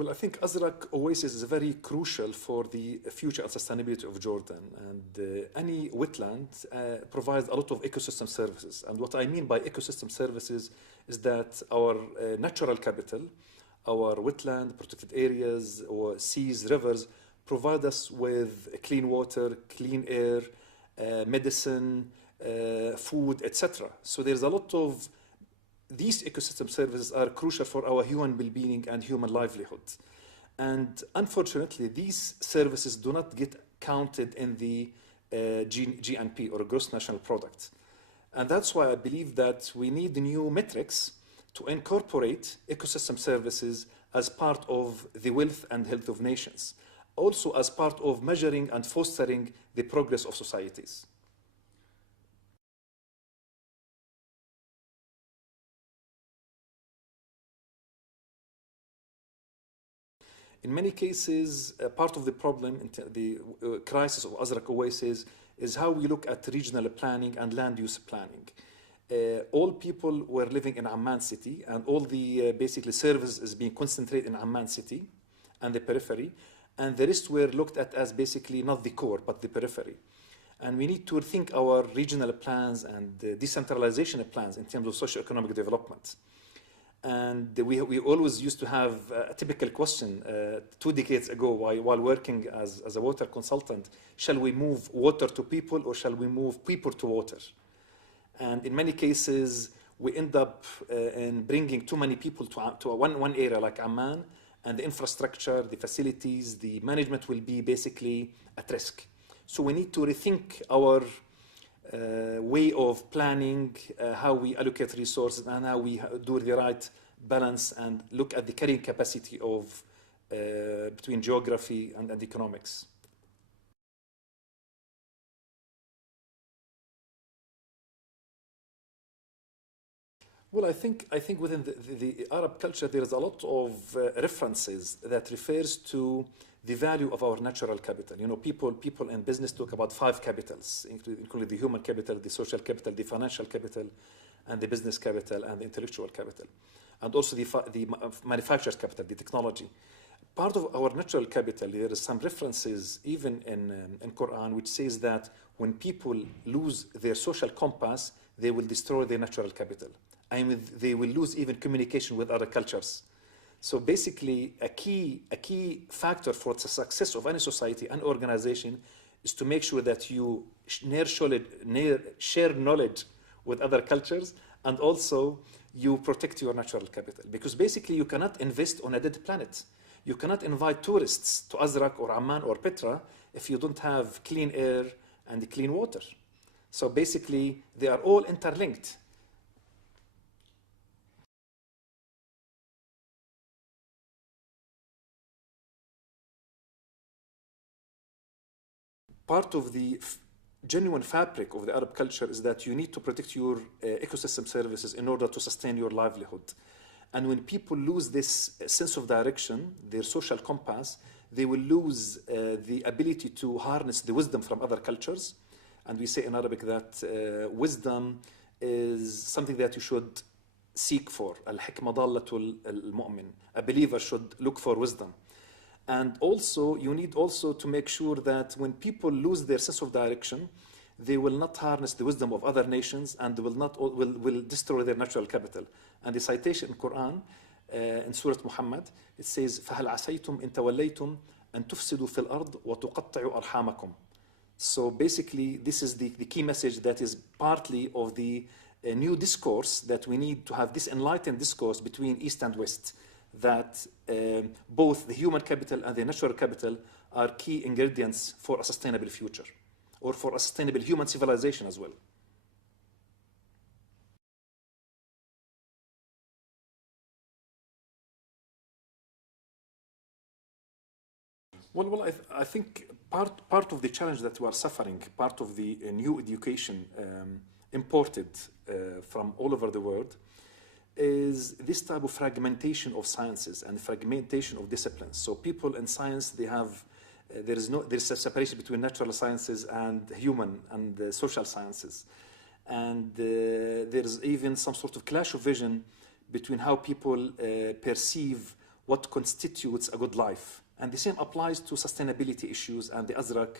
Well, I think Azraq Oasis is very crucial for the future and sustainability of Jordan. And any wetland provides a lot of ecosystem services. And what I mean by ecosystem services is that our natural capital, our wetland, protected areas, or seas, rivers, provide us with clean water, clean air, medicine, food, etc. So there's a lot of these ecosystem services are crucial for our human well-being and human livelihood. And unfortunately, these services do not get counted in the GNP, or gross national product. And that's why I believe that we need new metrics to incorporate ecosystem services as part of the wealth and health of nations, also as part of measuring and fostering the progress of societies. In many cases, part of the problem in the crisis of Azraq Oasis is how we look at regional planning and land use planning. All people were living in Amman city, and all the basically services is being concentrated in Amman city and the periphery, and the rest were looked at as basically not the core, but the periphery. And we need to rethink our regional plans and decentralization plans in terms of socio-economic development. And we always used to have a typical question 2 decades ago while working as a water consultant: shall we move water to people, or shall we move people to water? And in many cases, we end up in bringing too many people to one area like Amman, and the infrastructure, the facilities, the management will be basically at risk. So we need to rethink our way of planning, how we allocate resources, and how we do the right balance and look at the carrying capacity of between geography and economics. Well, I think within the Arab culture there is a lot of references that refers to the value of our natural capital. You know, people in business talk about 5 capitals, including the human capital, the social capital, the financial capital, and the business capital, and the intellectual capital, and also the manufacturer's capital, the technology. Part of our natural capital, there is some references even in Quran which says that when people lose their social compass, they will destroy their natural capital. And they will lose even communication with other cultures. So basically, a key factor for the success of any society and organization is to make sure that you share knowledge with other cultures, and also you protect your natural capital. Because basically, you cannot invest on a dead planet. You cannot invite tourists to Azraq or Amman or Petra if you don't have clean air and clean water. So basically, they are all interlinked. Part of the genuine fabric of the Arab culture is that you need to protect your ecosystem services in order to sustain your livelihood. And when people lose this sense of direction, their social compass, they will lose the ability to harness the wisdom from other cultures. And we say in Arabic that wisdom is something that you should seek for. Al-hikma dallatul al-mu'min. A believer should look for wisdom. And also, you need also to make sure that when people lose their sense of direction, they will not harness the wisdom of other nations, and will destroy their natural capital. And the citation in Quran, in Surah Muhammad, it says, فَهَلْ عَسَيْتُمْ إِن تَوَلَّيْتُمْ أَن تُفْسِدُوا فِي الْأَرْضِ وَتُقَطِّعُوا أَرْحَامَكُمْ. So basically, this is the key message that is partly of the new discourse, that we need to have this enlightened discourse between East and West, that both the human capital and the natural capital are key ingredients for a sustainable future, or for a sustainable human civilization as well. Well, I think part of the challenge that we are suffering, part of the new education imported from all over the world, is this type of fragmentation of sciences and fragmentation of disciplines. So people in science, they have there's a separation between natural sciences and human and social sciences, and there's even some sort of clash of vision between how people perceive what constitutes a good life. And the same applies to sustainability issues and the Azraq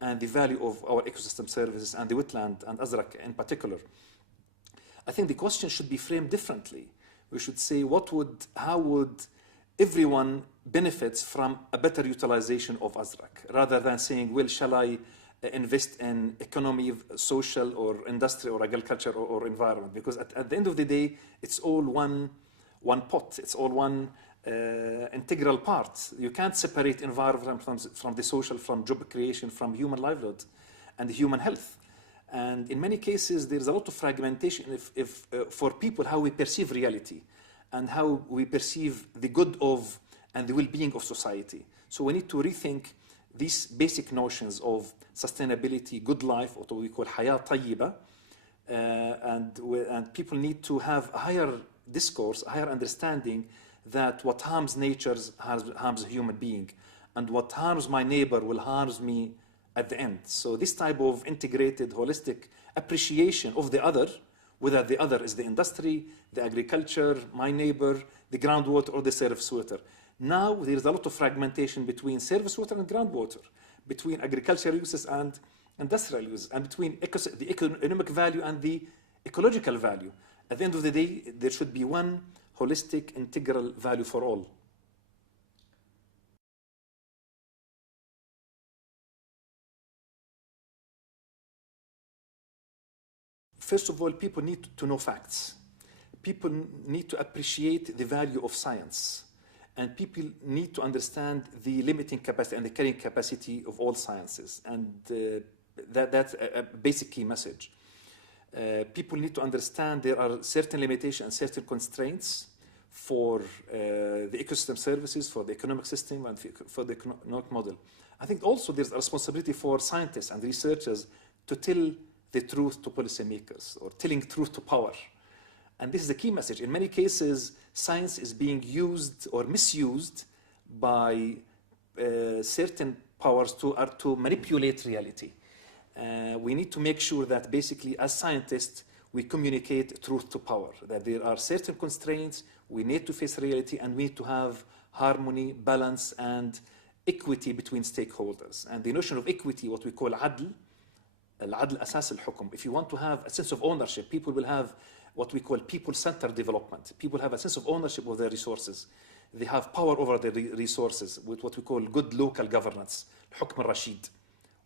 and the value of our ecosystem services and the wetland and Azraq in particular. I think the question should be framed differently. We should say, how would everyone benefits from a better utilization of Azraq, rather than saying, well, shall I invest in economy, social or industry or agriculture or environment? Because at the end of the day, it's all one pot. It's all one integral part. You can't separate environment from the social, from job creation, from human livelihood and human health. And in many cases, there's a lot of fragmentation for people, how we perceive reality and how we perceive the good of and the well-being of society. So we need to rethink these basic notions of sustainability, good life, or what we call hayat tayyiba, and people need to have a higher discourse, a higher understanding that what harms nature harms a human being, and what harms my neighbor will harm me at the end. So this type of integrated, holistic appreciation of the other, whether the other is the industry, the agriculture, my neighbor, the groundwater, or the surface water. Now there is a lot of fragmentation between surface water and groundwater, between agricultural uses and industrial uses, and between the economic value and the ecological value. At the end of the day, there should be one holistic, integral value for all. First of all, people need to know facts. People need to appreciate the value of science. And people need to understand the limiting capacity and the carrying capacity of all sciences. And that's a basic key message. People need to understand there are certain limitations and certain constraints for the ecosystem services, for the economic system, and for the economic model. I think also there's a responsibility for scientists and researchers to tell the truth to policymakers, or telling truth to power. And this is a key message. In many cases, science is being used or misused by certain powers to manipulate reality. We need to make sure that basically, as scientists, we communicate truth to power, that there are certain constraints, we need to face reality, and we need to have harmony, balance, and equity between stakeholders. And the notion of equity, what we call adl, al-adl asas al-hukm. If you want to have a sense of ownership, people will have what we call people-centered development. People have a sense of ownership of their resources. They have power over their resources with what we call good local governance, hukm al-rashid.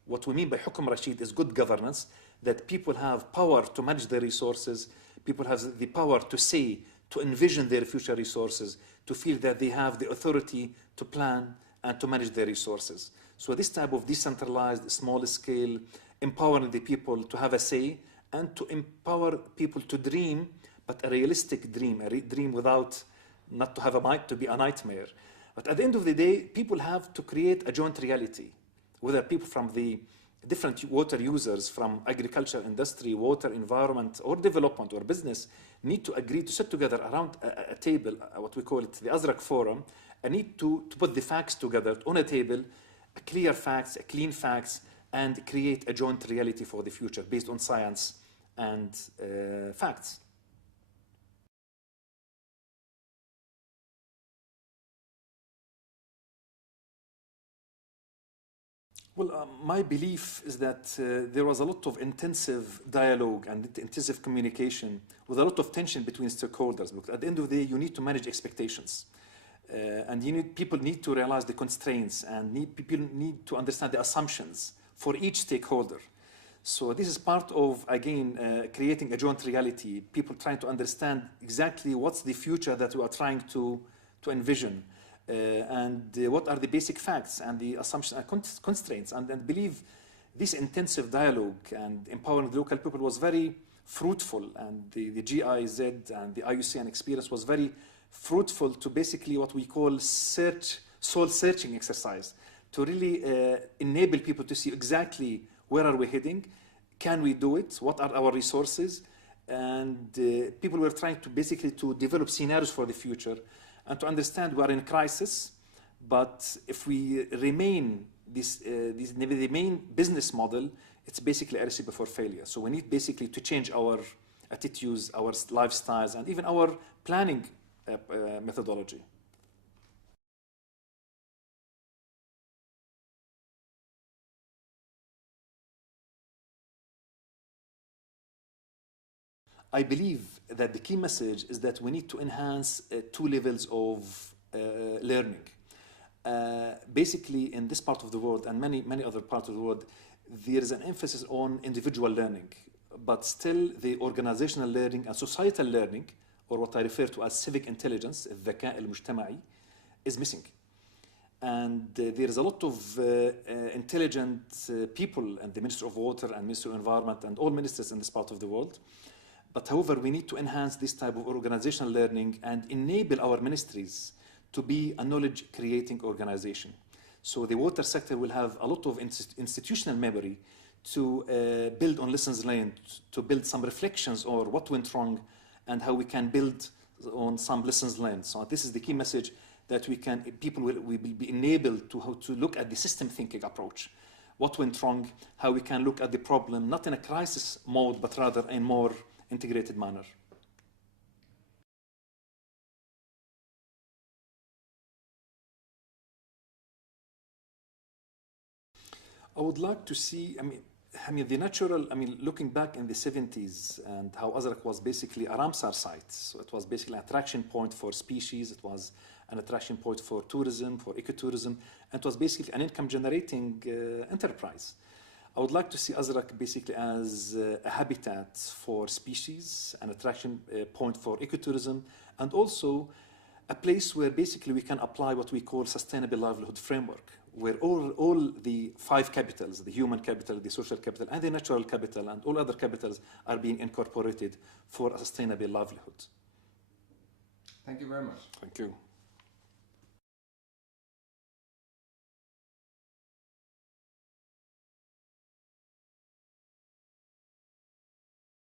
What we mean by hukm rashid is good governance, that people have power to manage their resources, people have the power to say, to envision their future resources, to feel that they have the authority to plan and to manage their resources. So this type of decentralized, small scale, empowering the people to have a say, and to empower people to dream, but a realistic dream, a dream without, not to have to be a nightmare. But at the end of the day, people have to create a joint reality, whether people from the different water users, from agriculture, industry, water, environment, or development, or business, need to agree to sit together around a table, what we call it the Azraq Forum, and need to put the facts together on a table, clear facts, clean facts, and create a joint reality for the future based on science and facts. Well, my belief is that there was a lot of intensive dialogue and intensive communication with a lot of tension between stakeholders. Because at the end of the day, you need to manage expectations. And people need to realize the constraints, and people need to understand the assumptions for each stakeholder. So this is part of, again, creating a joint reality, people trying to understand exactly what's the future that we are trying to envision. And what are the basic facts and the assumptions and constraints. And believe this intensive dialogue and empowering the local people was very fruitful. And the GIZ and the IUCN experience was very fruitful to basically what we call soul-searching exercise, to really enable people to see exactly where are we heading, can we do it, what are our resources. And people were trying to basically to develop scenarios for the future, and to understand we are in crisis, but if we remain the main business model, it's basically a recipe for failure. So we need basically to change our attitudes, our lifestyles, and even our planning methodology. I believe that the key message is that we need to enhance two levels of learning. Basically, in this part of the world and many other parts of the world, there is an emphasis on individual learning, but still the organizational learning and societal learning, or what I refer to as civic intelligence, الذكاء المجتمعي, is missing. And there is a lot of intelligent people and the Ministry of Water and Ministry of Environment and all ministers in this part of the world. But however, we need to enhance this type of organizational learning and enable our ministries to be a knowledge-creating organization. So the water sector will have a lot of institutional memory to build on lessons learned, to build some reflections on what went wrong and how we can build on some lessons learned. So this is the key message, that people will be enabled to look at the system thinking approach. What went wrong, how we can look at the problem, not in a crisis mode, but rather in a more integrated manner. I would like to see, the natural, looking back in the 70s and how Azraq was basically a Ramsar site. So it was basically an attraction point for species. It was an attraction point for tourism, for ecotourism, and it was basically an income generating enterprise. I would like to see Azraq basically as a habitat for species, an attraction point for ecotourism, and also a place where basically we can apply what we call sustainable livelihood framework, where all the 5 capitals, the human capital, the social capital, and the natural capital, and all other capitals are being incorporated for a sustainable livelihood. Thank you very much. Thank you.